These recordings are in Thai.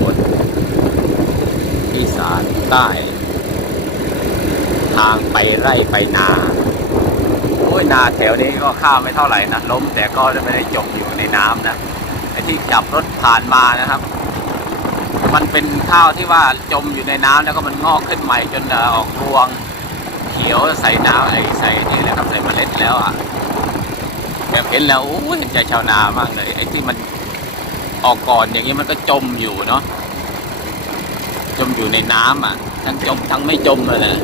บนอีสานใต้ ทางไปไร่ไปนาโอ้ยนาแถวนี้ก็ข้าวไม่เท่าไหร่นะล้มแต่ก็ไม่ได้จมอยู่ในน้ำนะไอ้ที่จับรถผ่านมานะครับ มันเป็นข้าวที่ว่าจมอยู่ในน้ำแล้วก็มันงอกขึ้นใหม่จนออกรวงเขียวใส่น้ำไอ้ใส่นี่นะครับใส่เมล็ดแล้วอะแบบเห็นแล้วโอ้ยเห็นใจชาวนามากเลยไอ้ที่มัน ออกก่อนอย่างนี้มันก็จมอยู่เนาะจมอยู่ในน้ำอะ ทั้งจมทั้งไม่จมเลยนะ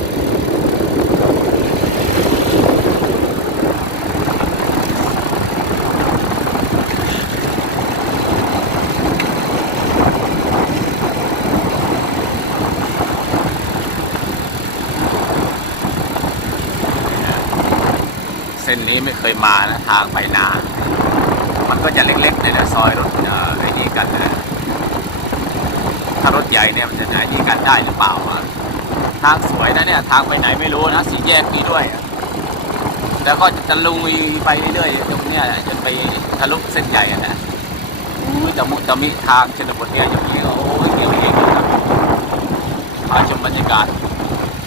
เส้นนี้ไม่เคยมานะทางไปนาน ก็จะเล็กๆเลยนซอยรถอ่อไอ้นี่กันนะถ้ารถใหญ่เนี่ยมันจะไอ้นี่กันได้หรือเปล่าอะทางสวยนะเนี่ยทางไปไหนไม่รู้นะสีแยกนี้ด้วย แล้วก็จะลุยไปเรื่อยๆตรงเนี้ยจนไปทะลุเส้นใหญ่อะนะอุ้ยแต่มุตะมิทางชนบทเนี่ยอย่างนี้โอ้ยเดียวเองนะมาชมบรรยากาศ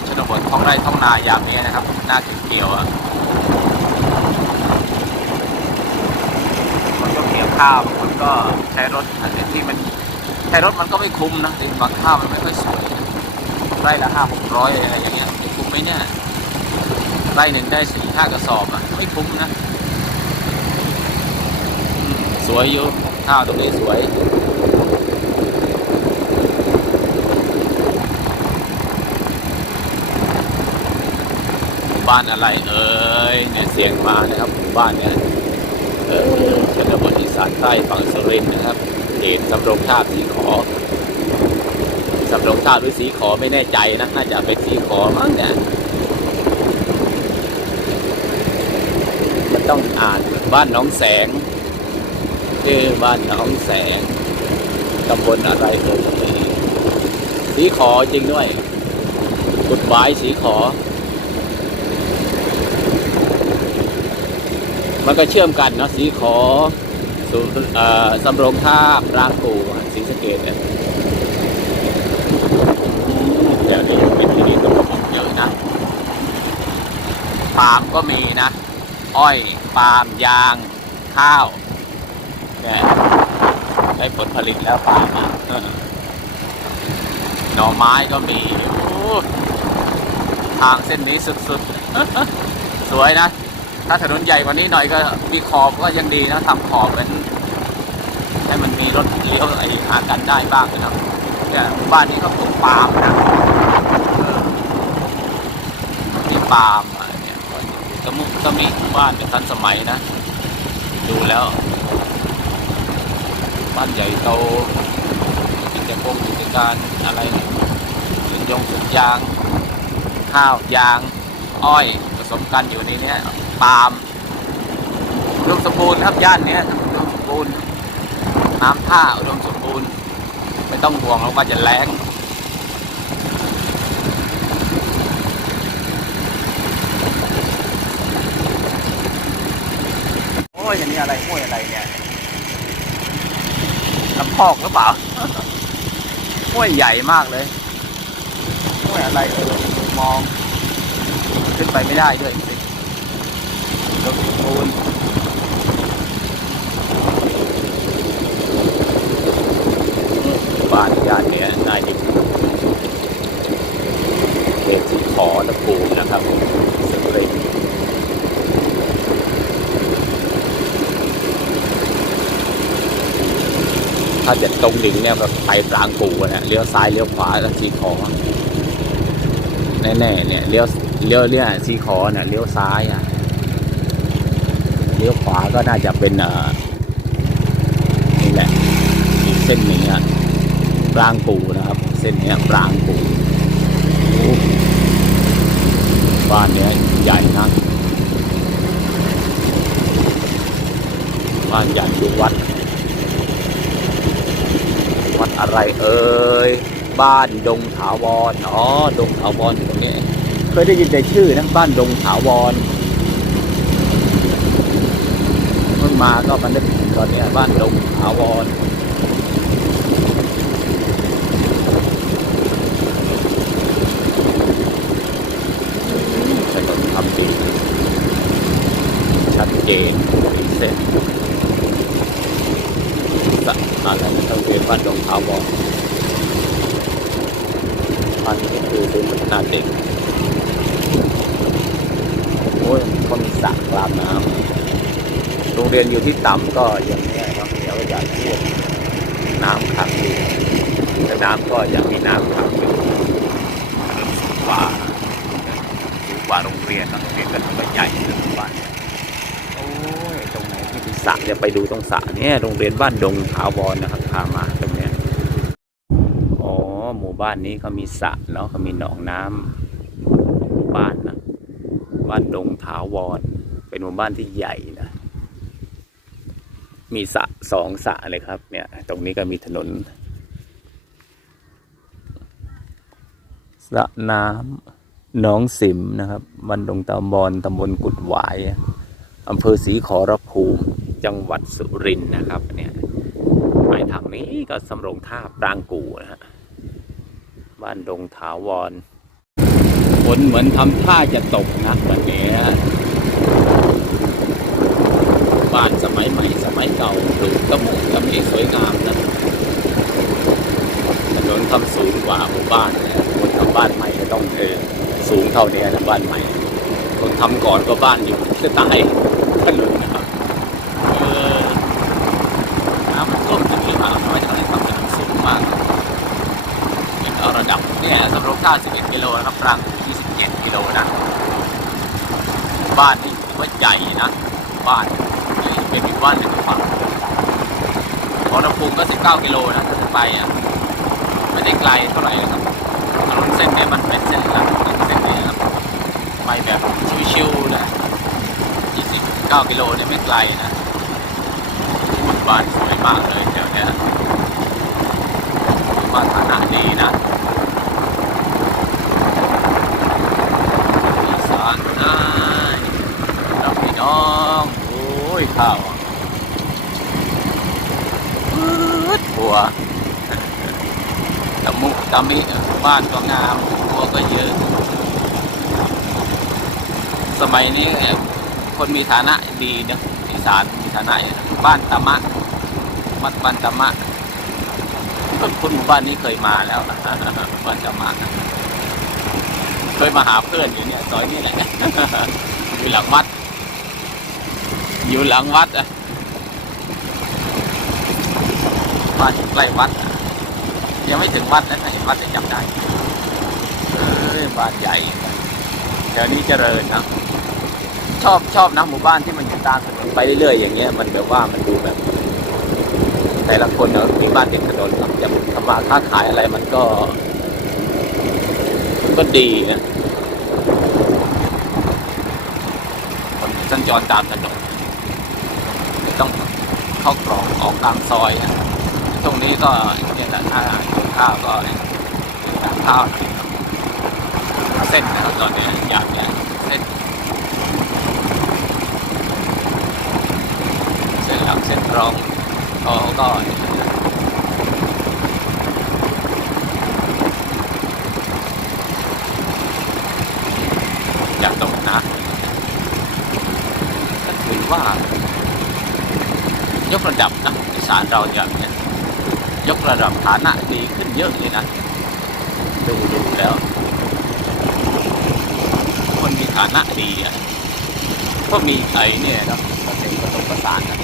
ชนบทท้องไร่ท้องนายามนี้นะครับน่าเกี่ยวอะ ข้าวบางคนก็ใช้รถอันนี้ที่มันใช้รถมันก็ไม่คุ้มนะดินบางข้าวมันไม่ค่อยสวยไร่ละห้าหกร้อยอะไรอย่างเงี้ยคุ้มไหมเนี่ยไร่หนึ่งได้สี่ห้ากระสอบอะไม่คุ้มนะสวยอยู่ข้าวตรงนี้สวยบ้านอะไรเอ่ยเนี่ยเสียงมานะครับบ้านเนี่ยเออ สานใต้ฝั่งสุรินทร์นะครับเขตสำรงทาบสีขอสำรงทาบหรือสีขอไม่แน่ใจนะน่าจะเป็นสีขอมั้งเนี่ยมันต้องอ่านบ้านน้องแสงคือบ้านน้องแสงตำบลอะไรเอ่ยสีขอจริงด้วยกุดหวายสีขอ มันก็เชื่อมกันเนาะสีขอ สู่เอ่อสำโรงทาบรางกูสีสะเกดเนี่ยเดี๋ยวนี้เป็นที่ดินตกลงเยอะนะปาล์มก็มีนะ อ้อยปาล์มยาง ข้าวเนี่ยได้ผลผลิตแล้วปาล์มหน่อไม้ก็มี ทางเส้นนี้สุดๆ สวยนะ ถ้าถนนใหญ่กว่านี้หน่อยก็มีขอบก็ยังดีนะทำขอบเป็นให้มันมีรถเลี้ยวไอ้หากันได้บ้างนะครับเนี่ยหมู่บ้านนี้ก็ปลูกปาล์มนะมีปาล์มอะเนี่ยสมุกสมิหมู่บ้านเป็นทันสมัยนะ ดูแล้ว บ้านใหญ่โตกิจกรรมกิจการอะไรสวนยงสวนยาง ข้าวยาง อ้อยผสมกันอยู่ในนี้ ปาล์มอุดมสมบูรณ์ครับย่านนี้อุดมสมบูรณ์น้ำท่าอุดมสมบูรณ์ ไม่ต้องห่วงหรอกว่าจะแล้งโอ้ยอย่างนี้อะไรห้วยอะไรเนี่ยลำพอกหรือเปล่าห้วยใหญ่มากเลยห้วยอะไรเออมอง ขึ้นไปไม่ได้ด้วย รถปูนบ้านย่านเนี้ยนายดิบเขตสีขอตะปูนะครับสุรินทร์ถ้าจะตรงดิ่งเนี่ยแบบไปปรางปูอะนะเลี้ยวซ้ายเลี้ยวขวาแล้วสีขอแน่ๆเนี่ยเลี้ยวเลี้ยวเนี่ยซีคอเนี่ยเลี้ยวซ้ายอะ เลี้ยวขวาก็น่าจะเป็นนี่แหละอีกเส้นหนี้อะปรางปูนะครับ เส้นนี้ยปรางปูบ้านเนี้ยใหญ่นะบ้านใหญ่ดูวัด วัดอะไรเอ่ยบ้านดงถาวรอ๋อดงถาวรอยู่ตรงนี้ เคยได้ยินแต่ชื่อนะบ้านดงถาวร มาก็มันนึตอนนี้บ้านดงอาวรถนนทำดีชัดเจนมีเส้นมาแล้วต้องเรียบ้านดงอาวรอันนี้คือเป็นพันเด็กโอ้ยคนสระกลางน้ำ โรงเรียนอยู่ที่ต่ำก็อย่างนี้ครับเดี๋ยวจะท่วมน้ำขังอยู่แต่น้ำก็ยังมีน้ำขังอยู่เริ่มสูงกว่าสูงกว่าโรงเรียนโรงเรียนก็ถือว่าใหญ่เลยหมู่บ้านโอ้ยตรงไหนที่มีสระจะไปดูตรงสระเนี่ยโรงเรียนบ้านดงถาวรนะครับพามาตรงเนี้ยอ๋อหมู่บ้านนี้เขามีสระเนาะเขามีหนองน้ำหมู่บ้านนะบ้านดงถาวรเป็นหมู่บ้านที่ใหญ่น มีสะสองสะเลยครับ เนี่ย ตรงนี้ก็มีถนนสระน้ำหนองสิมนะครับบ้านดงตำบอนตำบลกุดหวายอำเภอศรีขอรภูมิ จังหวัดสุรินทร์นะครับ เนี่ยไปทางนี้ก็สำโรงท่าปรางกูนะฮะบ้านดงถาวรฝนเหมือนทำท่าจะตกนะวันนี้บ้านสมัยใหม่ มัยเก่าปลูกกระหมูกระมีสวยงามนะถนนทำสูงกว่าหมู่บ้านนะคนทำบ้านใหม่ก็ต้องเออสูงเท่านี้นะบ้านใหม่ คนทำก่อนก็บ้านอยู่ก็ตายถนนนะครับเออน้ำท่วมจริงๆมากทำไมทำไมทำถนนสูงมากเป็นระดับเนี่ยสำหรับท่า11กิโลนะครับปราง27กิโลนะบ้านนี่ถือว่าใหญ่นะบ้าน เป็นอีกบ้านหนึ่งฝั่งขอรภูมิก็ 19 กิโลนะถ้าจะไปอะไม่ได้ไกลเท่าไหร่นะครับถนนเส้นนี้มันเป็นเส้นหลักเส้นนี้ครับไปแบบชิวๆนะ29 กิโลเนี่ยไม่ไกลนะบ้านสวยมากเลยเดี๋ยวเนี้ยบ้านฐานะดีนะอีสานได้เราพี่น้อง โอ้ย ข้าวปืดหัวตะมุตะมิบ้านก็งามหัวก็เยอะ สมัยนี้คนมีฐานะดีนะอีสานมีฐานะเยอะนะบ้านตะมะวัดบ้านตะมะคนหมู่บ้านนี้เคยมาแล้วบ้านตะมะเคยมาหาเพื่อนอยู่เนี่ยซอยนี้แหละอยู่หลังวัด อยู่หลังวัดอะบ้านใกล้วัดอะยังไม่ถึงวัดนะถ้าเห็นวัดจะจำได้เอ้ยบ้านใหญ่แถวนี้เจริญนะชอบชอบนะหมู่บ้านที่มันอยู่ตามถนนไปเรื่อยๆอย่างเงี้ยมันแบบว่ามันดูแบบ แต่ละคนเนาะมีบ้านติดถนนครับจะทำมาค้าขายอะไรมันก็มันก็ดีนะคนสัญจรตามถนน ต้องเข้ากรองออกกลางซอยนะตรงนี้ก็เนี่ยแหละถ้าข้าวก็ทานข้าวเส้นนะครับตอนนี้อยากเนี่ยเส้นเส้นหลักเส้นรองก็ก็อยากตกนะก็ถือว่า ยก ระดับนะอีสานเราเนี้ยยกระดับฐานะดีขึ้นเยอะเลยนะดูดูแล้ว คนมีฐานะดีอะก็มีไอ้เนี่ยนะเกษตรผสมผสานนะ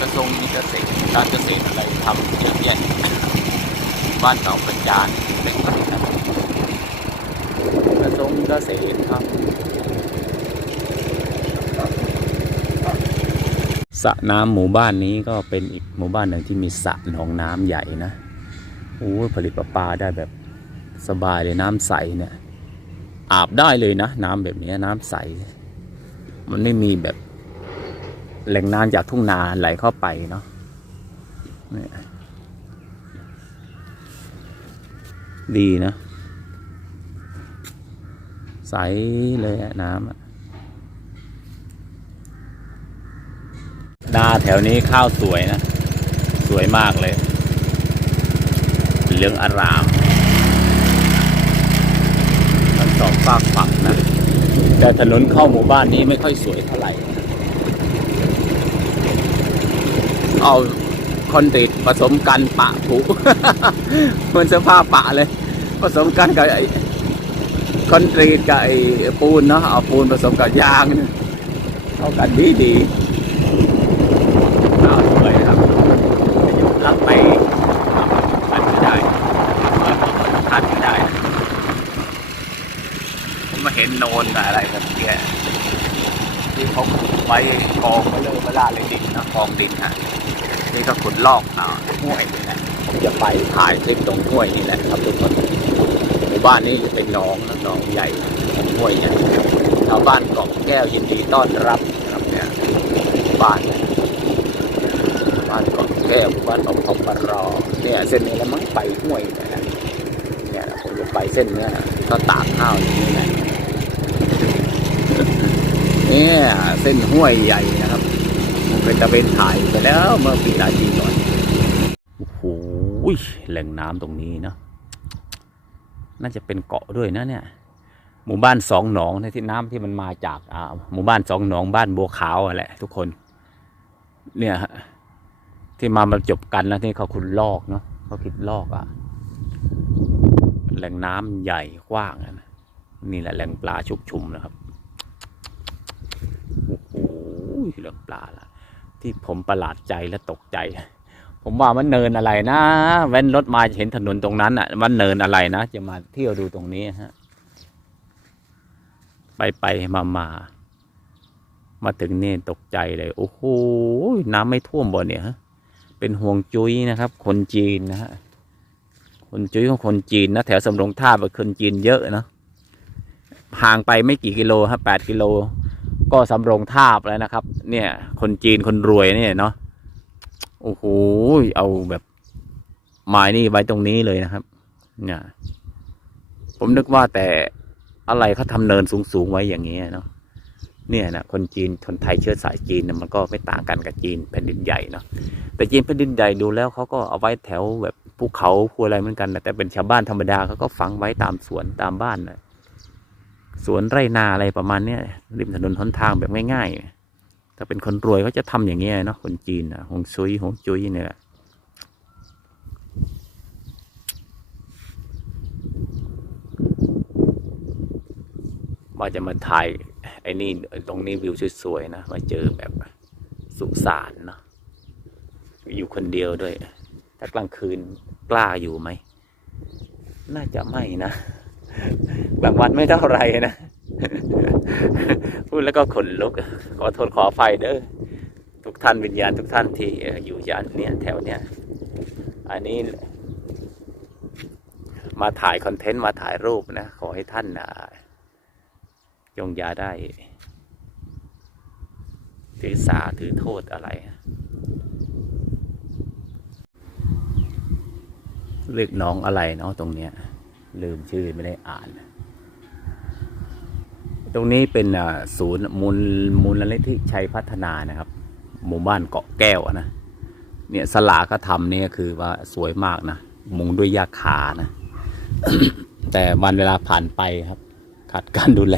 กระทรวงมีเกษตรการเกษตรอะไรทำเยอะแยะบ้านเราเป็นจานเล็นกระทรวงเกษตรครับ สระน้ำหมู่บ้านนี้ก็เป็นอีกหมู่บ้านหนึ่งที่มีสระหนองน้ำใหญ่นะโอ้ผลิตประปาได้แบบสบายเลยน้ำใสเนี่ยอาบได้เลยนะ น้ำแบบนี้น้ำใส มันไม่มีแบบแหล่งน้ำจากทุ่งนาไหลเข้าไปเนาะเนี่ยดีนะ ใสเลยน้ำอะ นาแถวนี้ข้าวสวยนะ สวยมากเลย เหลืองอารามทั้งสองฝากฝั่งนะ แต่ถนนเข้าหมู่บ้านนี้ไม่ค่อยสวยเท่าไหร่เอาคอนกรีตผสมกันปะผุมันสภาพปะเลย ผสมกันกับไอ้คอนกรีตกับไอ้ปูนเนาะเอาปูนผสมกับยางเนี่ยเข้ากันดีดีน่าสวยนะครับรับไปทันไม่ได้ทันไม่ได้ ผมมาเห็ นโนนกับอะไรแบบเนี้ยที่เขาขุดไว้กองมาเลยมาลาเลยดินนะกองดินฮะนี่ก็ขุดลอกอ่าห้วยนี่แหละผมจะไปถ่ายคลิปตรงห้วยนี่แหละครับทุกคนหมู่บ้านนี้เป็นหนองนะหนองใหญ่ห้วยใหญ่ยชาวบ้านเกาะแก้วยินดีต้อนรับนะครับเนี่ยบ้านบ้านเกาะแก้วบ้านอมอมปรอเนี่ยเส้นนี้แล้วมั้งไปห้วยเนยนะเนี่ยผมจะไปเส้นเนี้ยนะก็ตากข้าวอย่างนี้นะ นี่ยเส้นห้วยใหญ่นะครับมันเป็นตะเวนถ่ายไปแล้วเมื่อปีหลายปีก่อนโอ้โหแหล่งน้ำตรงนี้เนาะน่าจะเป็นเกาะด้วยนะเนี่ย หมู่บ้านสองหนองในที่น้ำที่มันมาจากอ่าหมู่บ้านสองหนองบ้านบัวขาวอะแหละ ทุกคน เนี่ยฮะที่มาบรรจบกันแล้วที่เขาขุดลอกเนาะเขาคิดลอกอะแหล่งน้ำใหญ่กว้างนะนี่แหละแหล่งปลาชุกชุมนะครับ โอ้โหเรื่องปลาละที่ผมประหลาดใจและตกใจ ผมว่ามันเนินอะไรนะแว้นรถมาจะเห็นถนนตรงนั้นอะ มันเนินอะไรนะ จะมาเที่ยวดูตรงนี้ฮะ ไปไปมามามาถึงนี่ตกใจเลย โอ้โหน้ำไม่ท่วมบ่เนี่ยฮะเป็นห่วงจุ้ยนะครับ คนจีนนะฮะคนจุ้ยของคนจีนนะแถวสำโรงท่าบคนจีนเยอะเนะห่างไปไม่กี่กิโลฮะแปดกิโล ก็สำโรงทาบแล้วนะครับ เนี่ย คนจีนคนรวยเนี่ยเนาะโอ้โหเอาแบบไม้นี่ไว้ตรงนี้เลยนะครับ เนี่ย ผมนึกว่าแต่อะไรเขาทำเนินสูงๆไว้อย่างเงี้ยเนาะเนี่ยนะคนจีนคนไทยเชื้อสายจีนนะมันก็ไม่ต่างกันกับจีนแผ่นดินใหญ่เนาะแต่จีนแผ่นดินใหญ่ดูแล้วเขาก็เอาไว้แถวแบบภูเขาภูอะไรเหมือนกันนะแต่เป็นชาวบ้านธรรมดาเขาก็ฝังไว้ตามสวนตามบ้านนะ สวนไร่นาอะไรประมาณเนี้ยริมถนนหนทางแบบง่ายๆ ถ้าเป็นคนรวยเขาจะทำอย่างเงี้ยเนาะคนจีนนะหงซุยหงจุยเนี่ยว่าจะมาถ่ายไอ้นี่ตรงนี้วิวสวยๆนะมาเจอแบบสุสานเนาะอยู่คนเดียวด้วย ถ้ากลางคืนกล้าอยู่ไหม น่าจะไม่นะ บางวันไม่เท่าไรนะ พูดแล้วก็ขนลุก ขอโทษขอไฟเด้อทุกท่านวิญญาณทุกท่านที่อยู่ย่านเนี้ยแถวเนี้ยอันนี้มาถ่ายคอนเทนต์มาถ่ายรูปนะ ขอให้ท่านอะจงยาได้ ถือสาถือโทษอะไรเรียกน้องอะไรเนาะตรงเนี้ย ลืมชื่อไม่ได้อ่าน ตรงนี้เป็นอ่าศูนย์มูลมูลนิธิชัยพัฒนานะครับ หมู่บ้านเกาะแก้วนะ เนี่ยสลาก็ทำเนี่ยคือว่าสวยมากนะ มุงด้วยยาคานะ แต่วันเวลาผ่านไปครับ ขาดการดูแล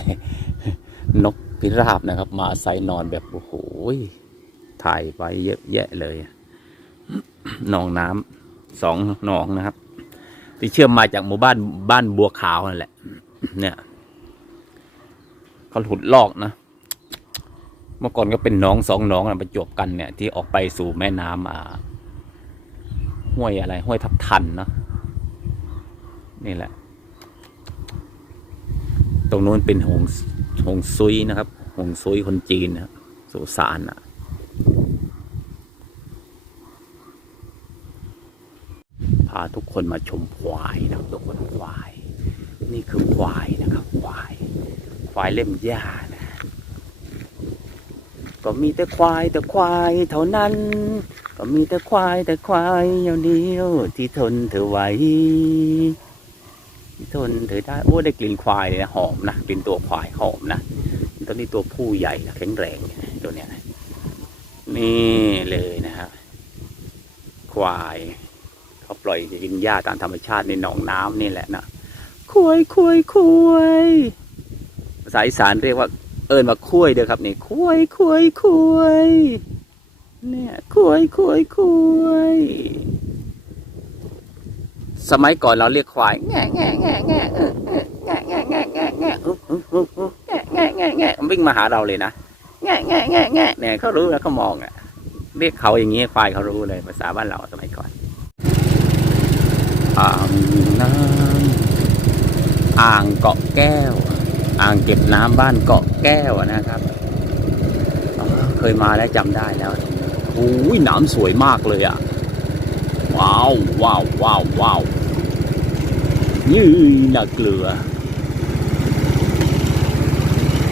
นกพิราบนะครับ มาอาศัยนอนแบบโอ้โหถ่ายไปเยอะแยะเลยหนองน้ำสองหนองนะครับ ที่เชื่อมมาจากหมู่บ้านบ้านบัวขาวนั่นแหละ เนี่ยเขาขุดลอกนะ เมื่อก่อนก็เป็นหนองสองหนองนะประจบกันเนี่ย ที่ออกไปสู่แม่น้ำอ่าห้วยอะไร ห้วยทับทันเนอะนี่แหละ ตรงนู้นเป็นหงหงซุยนะครับหงซุยคนจีนนะสุสานอะาทุกคนมาชมควายนะครับทุกคนควาย นี่คือควายนะครับควาย ควายเล่มหญ้านะก็มีแต่ควายแต่ควายเท่านั้น ก็มีแต่ควายแต่ควายอย่างเดียวที่ทนเธอไว้ที่ทนเธอได้โอ้ได้กลิ่นควายเลยนะหอมนะกลิ่นตัวควายหอมนะตัวนี้ตัวผู้ใหญ่นะแข็งแรงเนี่ยตัวเนี้ยนะนี่เลยนะครับควาย ปล่อยกินหญ้าตามธรรมชาติในหนองน้ำนี่แหละนะคุยคุยคุยภาษาอีสานเรียกว่า เอิญมาคุยเด้อครับนี่คุยคุยคุยเนี่ยคุยคุยคุยสมัยก่อนเราเรียกควายแง่แง่แง่แง่แง่แง่แง่แง่แง่แง่แง่แง่แง่วิ่งมาหาเราเลยนะแง่แง่แง่แง่เนี่ยเขารู้แล้วเขามองอะเรียกเขาอย่างนี้ควายเขารู้เลยภาษาบ้านเราสมัยก่อน อ่างน้ำอ่างเกาะแก้ว อ่างเก็บน้ำบ้านเกาะแก้วนะครับ เคยมาแล้วจำได้แล้วโอ้ยน้ำสวยมากเลยอะ ว้าวว้าวว้าวว้าวนี่น่าเกลือ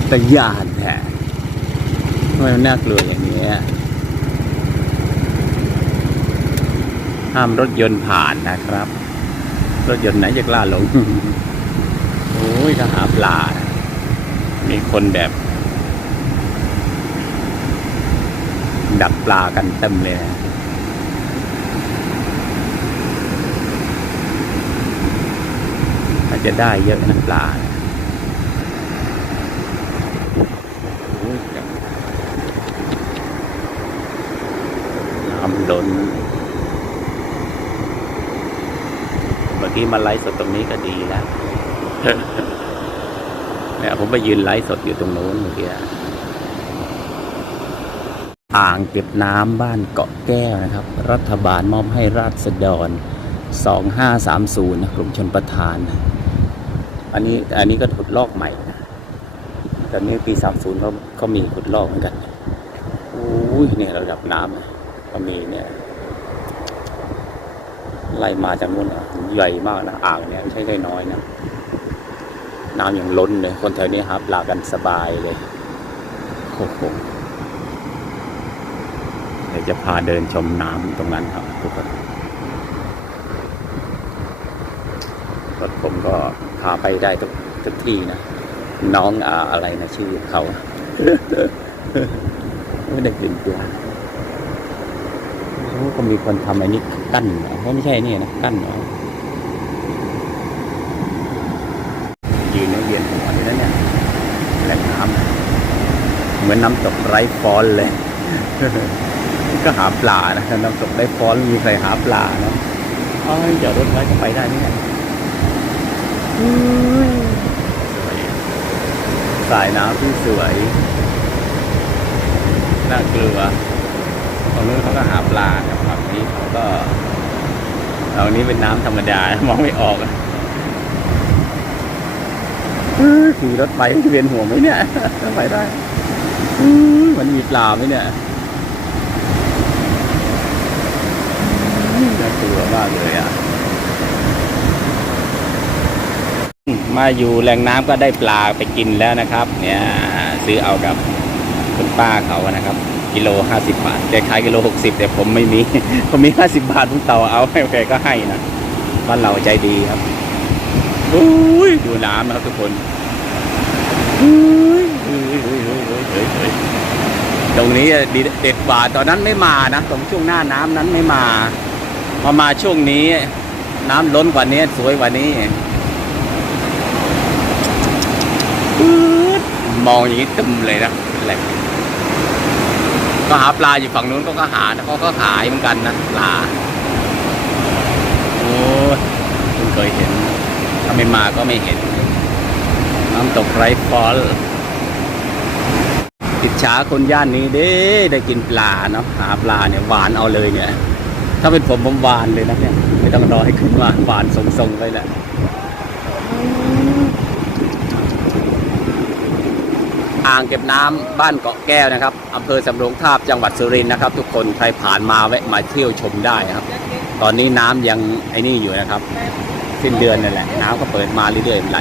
แต่ยานแท้ทำไมมันน่าเกลืออย่างนี้ยห้ามรถยนต์ผ่านนะครับ รถยนต์ไหนจะกล้าลง โอ้ยถ้าหาปลา มีคนแบบ ดักปลากันเต็มเลยนะอาจจะได้เยอะนะปลานะโอ้ยน้ำล้นเมื่อ กี้มาไลฟ์สดตรงนี้ก็ดีแล้วเนี่ยผมไปยืนไลฟ์สดอยู่ตรงโน้นเมื่อกี้อ่างเก็บน้ำบ้านเกาะแก้วนะครับ รัฐบาลมอบให้ราษฎร 2530นะกลุ่มชนประทาน อันนี้อันนี้ก็ขุดลอกใหม่นะตอนนี้ปี 30เขาเขามีขุดลอกเหมือนกันโอ้ยเนี่ยระดับน้ำก็มีเนี่ย ไล่มาจากนู้นอะใหญ่มากนะอ่างเนี่ยไม่ใช่แค่น้อยนะน้ำอย่างล้นเลยคนแถวนี้หาปลากันสบายเลยโอ้โหเดี๋ยวจะพาเดินชมน้ำตรงนั้นครับทุกคนรถผมก็พาไปได้ทุกทุกที่นะน้องอาอะไรนะชื่อเขาไม่ได้กินปลาโอ้ ก็มีคนทำอันนี้กั้นเหรอไม่ใช่นี่นะกั้นเหรอยืนแล้วเวียนหัวเลยนะเนี่ยแหล่งน้ำเหมือนน้ำตกไร้ฟอนเลย ก็หาปลานะน้ำตกไร้ฟอนมีใครหาปลาเนาะเอ้ยจอดรถไว้ก็ไปได้นี่เนี่ยสวยสายน้ำที่สวยน่ากลัวตรงนู้นเขาก็หา ปลาครับฝั่งนี้เขาก็ตรงนี้เป็นน้ำธรรมดามองไม่ออกอะเอ้ยขี่รถไปเวียนหัวไหมเนี่ยไปได้อือมันมีปลาไหมเนี่ยน่ากลัวมากเลยอะ มาอยู่แหล่งน้ำก็ได้ปลาไปกินแล้วนะครับ เนี่ย ซื้อเอากับคุณป้าเขานะครับ กิโลห้าสิบบาทแกขายกิโลหกสิบแต่ผมไม่มี ผมมีห้าสิบบาทผมต่อเอาให้แกก็ให้นะบ้านเราใจดีครับอุ้ยดูน้ำนะครับทุกคนตรงนี้ดีเด็ดกว่าตอนนั้นไม่มานะตรงช่วงหน้าน้ำนั้นไม่มาพอมาช่วงนี้ น้ำล้นกว่านี้สวยกว่านี้ปื๊ดมองอย่างนี้ตึมเลยนะอะไร ก็หาปลาอยู่ฝั่งนู้นก็ก็หานะเขาก็ขายเหมือนกันนะปลาโอ้ยเพิ่งเคยเห็นถ้าไม่มาก็ไม่เห็น น้ำตกไรฟอลติดช้าคนย่านนี้เด้ได้กินปลาเนาะหาปลาเนี่ยหวานเอาเลยเนี่ย ถ้าเป็นผมผมหวานเลยนะเนี่ยไม่ต้องรอให้ขึ้นมาหวานส่งๆไปแหละ อ่างเก็บน้ำบ้านเกาะแก้วนะครับอำเภอสำโรงทาบจังหวัดสุรินทร์นะครับ ทุกคนใครผ่านมาแวะมาเที่ยวชมได้นะครับ ตอนนี้น้ำยังไอ้นี่อยู่นะครับ สิ้นเดือนนั่นแหละน้ำก็เปิดมาเรื่อยๆไหล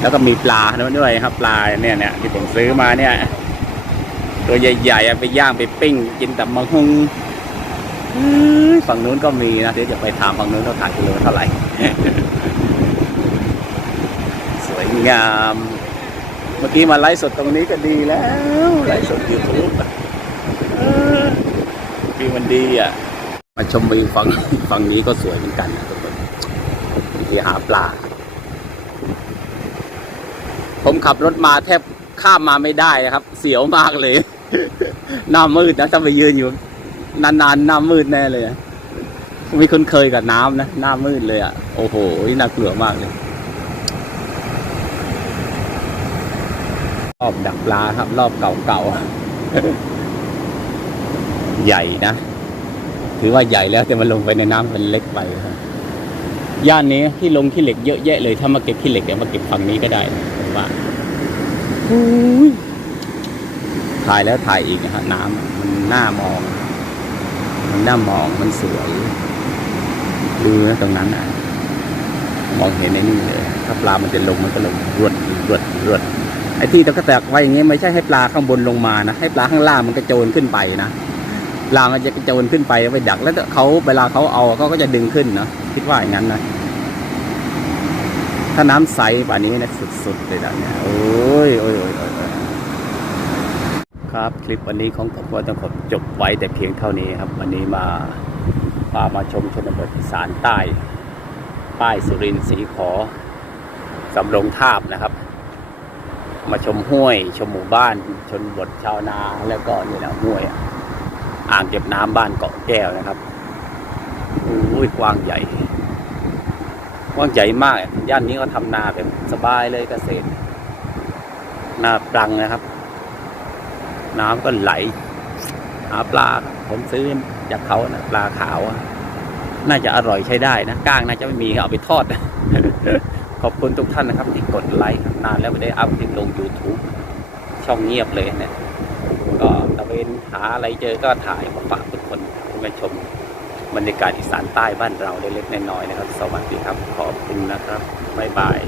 แล้วก็มีปลาด้วยครับ ปลาเนี่ยเนี่ยที่ผมซื้อมาเนี่ย ตัวใหญ่ๆไปย่างไปปิ้ง กินแต่มังคุงฝั่งนู้นก็มีนะเดี๋ยวจะไปถามฝั่งนู้นเขาขายกิโลเท่าไหร่ สวยงาม เมื่อกี้มาไลฟ์สดตรงนี้ก็ดีแล้วไลฟ์สดยูทูบวิวมันดีอะ มาชมวิวฝั่งฝั่งนี้ก็สวยเหมือนกันนะทุกคนที่หาปลา ผมขับรถมาแทบข้ามมาไม่ได้นะครับ เสียวมากเลย หน้ามืดนะถ้าไปยืนอยู่ นานๆหน้ามืดแน่เลยอะไม่คุ้นเคยกับน้ำนะหน้ามืดเลยอะโอ้โหน่ากลัวมากเลย อบดักปลาครับ รอบเก่าๆ ใหญ่นะ ถือว่าใหญ่แล้วแต่มันลงไปในน้ำมันเล็กไปครับย่านนี้ที่ลงขี้เหล็กเยอะแยะเลย ถ้ามาเก็บขี้เหล็กเนี่ยมาเก็บฝั่งนี้ก็ได้นะผมว่าอุ๊ยถ่ายแล้วถ่ายอีกนะฮะน้ำมันน่ามอง มันน่ามองมันสวยดูนะตรงนั้นอะมองเห็นในนี่เลย ถ้าปลามันจะลงมันก็ลงรวดรวดรวด ไอ้ที่ตะกแตกไว้อย่างเงี้ยไม่ใช่ให้ปลาข้างบนลงมานะให้ปลาข้างล่างมันกระโจนขึ้นไปนะปลามันจะกระโจนขึ้นไปไปดัก แล้วเขาเวลาเขาเอาเขาก็จะดึงขึ้นนะคิดว่าอย่างนั้นนะถ้าน้ำใสแบบนี้นะสุดๆเลยนะเนี่ยโอ้ยโอ้ยโอ้ยอยอยครับคลิปวันนี้ของผมก็ต้องขอจบไว้แต่เพียงเท่านี้ครับ วันนี้มาพามาชมชนบทอีสานใต้ ป้ายสุรินทร์สีขอสำโรงทาบนะครับ มาชมห้วย ชมหมู่บ้าน ชนบทชาวนาแล้วก็นี่แหละห้วย อ่างเก็บน้ำบ้านเกาะแก้วนะครับอุ้ยกว้างใหญ่กว้างใหญ่มากย่านนี้ก็ทำนาแบบสบายเลยเกษตรนาปรังนะครับ น้ำก็ไหลหาปลาผมซื้อจากเขานะปลาขาวน่าจะอร่อยใช้ได้นะก้างน่าจะไม่มีเอาไปทอด ขอบคุณทุกท่านนะครับที่กดไลค์ครับ นานแล้วไม่ได้อัพคลิปลง YouTube ช่องเงียบเลยเนี่ยก็ตะเวนหาอะไรเจอก็ถ่ายมาฝากทุกคนที่มาชมบรรยากาศอีสานใต้บ้านเราเล็กๆน้อยๆนะครับ สวัสดีครับ ขอบคุณนะครับ บ๊ายบาย